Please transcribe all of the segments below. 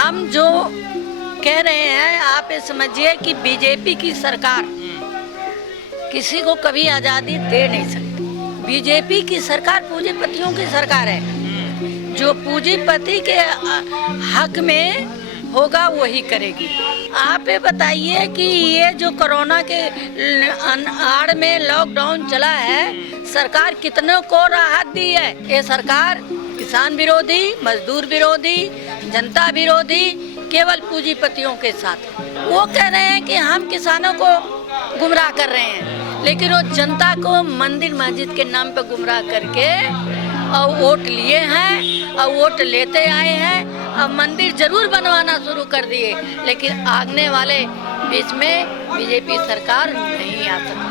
हम जो कह रहे हैं, आप ये समझिए कि बीजेपी की सरकार किसी को कभी आज़ादी दे नहीं सकती। बीजेपी की सरकार पूंजीपतियों की सरकार है। जो पूंजीपति के हक में होगा वही करेगी। आप ये बताइए कि ये जो कोरोना के आड़ में लॉकडाउन चला है, सरकार कितनों को राहत दी है? ये सरकार किसान विरोधी, मजदूर विरोधी, जनता विरोधी, केवल पूंजीपतियों के साथ। वो कह रहे हैं कि हम किसानों को गुमराह कर रहे हैं, लेकिन वो जनता को मंदिर मस्जिद के नाम पे गुमराह करके और वोट लिए हैं और वोट लेते आए हैं। अब मंदिर जरूर बनवाना शुरू कर दिए, लेकिन आगने वाले बीच में बीजेपी सरकार नहीं आ सकती।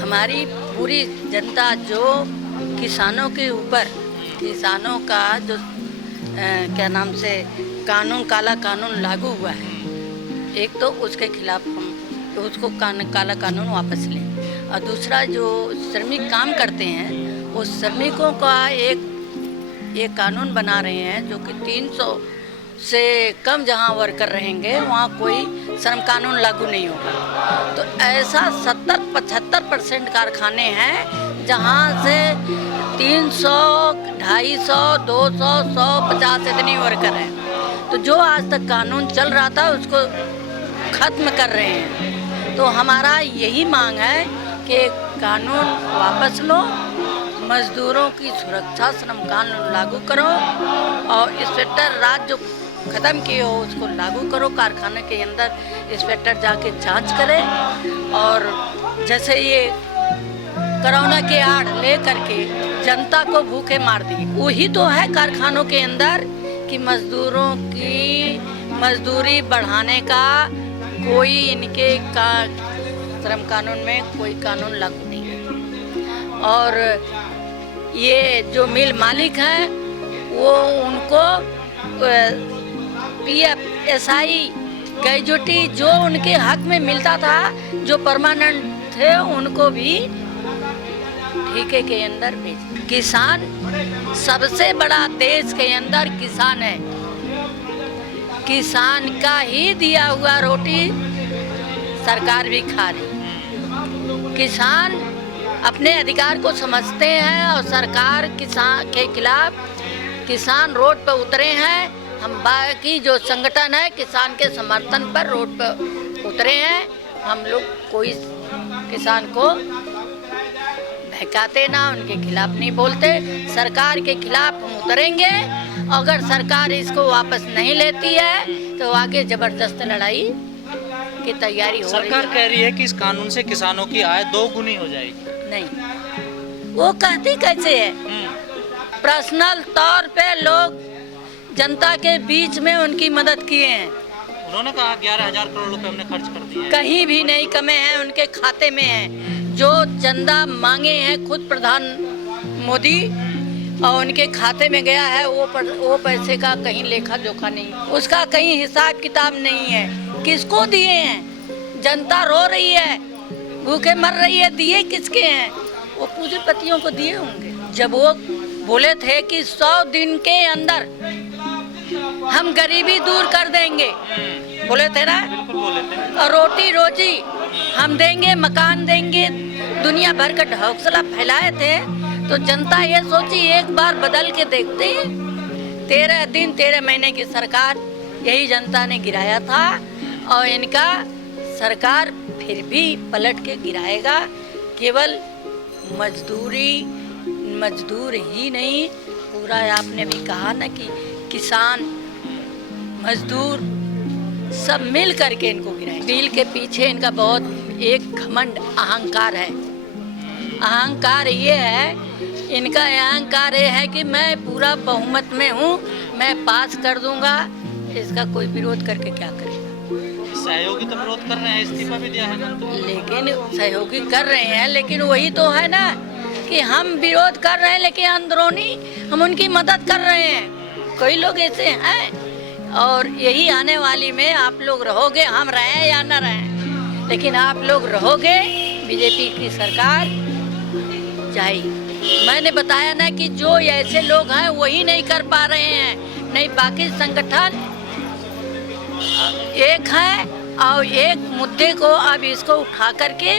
हमारी पूरी जनता जो किसानों के ऊपर, किसानों का जो क्या नाम से कानून, काला कानून लागू हुआ है, एक तो उसके खिलाफ हम उसको काला कानून वापस लें, और दूसरा जो श्रमिक काम करते हैं उस श्रमिकों का एक कानून बना रहे हैं जो कि 300 से कम जहां वर्कर रहेंगे वहां कोई श्रम कानून लागू नहीं होगा। तो ऐसा 70-75% कारखाने हैं जहां से 300, 250, 200, 150 इतनी वर्कर हैं। तो जो आज तक कानून चल रहा था उसको खत्म कर रहे हैं। तो हमारा यही मांग है कि कानून वापस लो, मजदूरों की सुरक्षा श्रम कानून लागू करो, और इंस्पेक्टर राज जो ख़त्म किए हो उसको लागू करो। कारखाने के अंदर इंस्पेक्टर जाके जांच करे, और जैसे ये कोरोना के आड़ ले करके जनता को भूखे मार दी, वही तो है कारखानों के अंदर कि मजदूरों की मजदूरी बढ़ाने का कोई इनके श्रम कानून में कोई कानून लागू नहीं है। और ये जो मिल मालिक हैं वो उनको PFSI ग्रेजुटी जो उनके हक में मिलता था, जो परमानेंट थे, उनको भी ठेके के अंदर भेज। किसान सबसे बड़ा देश के अंदर किसान है। किसान का ही दिया हुआ रोटी सरकार भी खा रही। किसान अपने अधिकार को समझते हैं और सरकार किसान के खिलाफ, किसान रोड पर उतरे हैं। हम बाकी जो संगठन है किसान के समर्थन पर रोड पर उतरे हैं। हम लोग कोई किसान को बहकाते ना, उनके खिलाफ नहीं बोलते। सरकार के खिलाफ हम उतरेंगे। अगर सरकार इसको वापस नहीं लेती है तो आगे जबरदस्त लड़ाई की तैयारी हो रही है। सरकार कह रही है कि इस कानून से किसानों की आय 2 गुनी हो जाएगी। नहीं, वो कहती कैसे है? पर्सनल तौर पे लोग जनता के बीच में उनकी मदद किए हैं। उन्होंने कहा 11,000 करोड़ रुपए हमने खर्च कर दिए। कहीं भी नहीं कमे हैं, उनके खाते में है। जो चंदा मांगे हैं खुद प्रधान मोदी और उनके खाते में गया है, वो पैसे का कहीं लेखा जोखा नहीं, उसका कहीं हिसाब किताब नहीं है। किसको दिए हैं? जनता रो रही है, भूखे मर रही है, दिए किसके हैं? वो पूंजीपतियों को दिए होंगे। जब वो बोले थे कि 100 दिन के अंदर हम गरीबी दूर कर देंगे, बोले थे ना, और रोटी रोजी हम देंगे, मकान देंगे, दुनिया भर का हौसला फैलाए थे। तो जनता ये सोची एक बार बदल के देखते हैं। 13 दिन 13 महीने की सरकार यही जनता ने गिराया था, और इनका सरकार फिर भी पलट के गिराएगा। केवल मजदूर ही नहीं, पूरा आपने भी कहा ना कि किसान, मजदूर सब मिल करके इनको गिराए। बिल के पीछे इनका बहुत एक घमंड अहंकार है। अहंकार ये है, इनका अहंकार ये है कि मैं पूरा बहुमत में हूँ, मैं पास कर दूंगा। इसका कोई विरोध करके क्या करेगा? सहयोगी तो विरोध कर रहे हैं, इस्तीफा भी दिया है ना। लेकिन सहयोगी कर रहे हैं, लेकिन वही तो है ना कि हम विरोध कर रहे हैं लेकिन अंदरूनी हम उनकी मदद कर रहे हैं। कई लोग ऐसे हैं, और यही आने वाली में आप लोग रहोगे, हम रहें या न रहें, लेकिन आप लोग रहोगे, बीजेपी की सरकार जाएगी। मैंने बताया ना कि जो ऐसे लोग हैं वही नहीं कर पा रहे हैं, नहीं बाकी संगठन एक है और एक मुद्दे को अब इसको उठा करके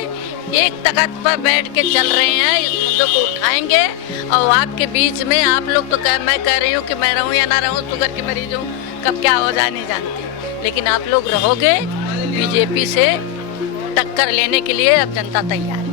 एक तख्त पर बैठ के चल रहे हैं। इस मुद्दे को उठाएंगे और आपके बीच में आप लोग तो मैं कह रही हूँ कि मैं रहूँ या ना रहूँ, शुगर की मरीज हूँ, कब क्या हो जाए नहीं जानती, लेकिन आप लोग रहोगे। बीजेपी से टक्कर लेने के लिए अब जनता तैयार है।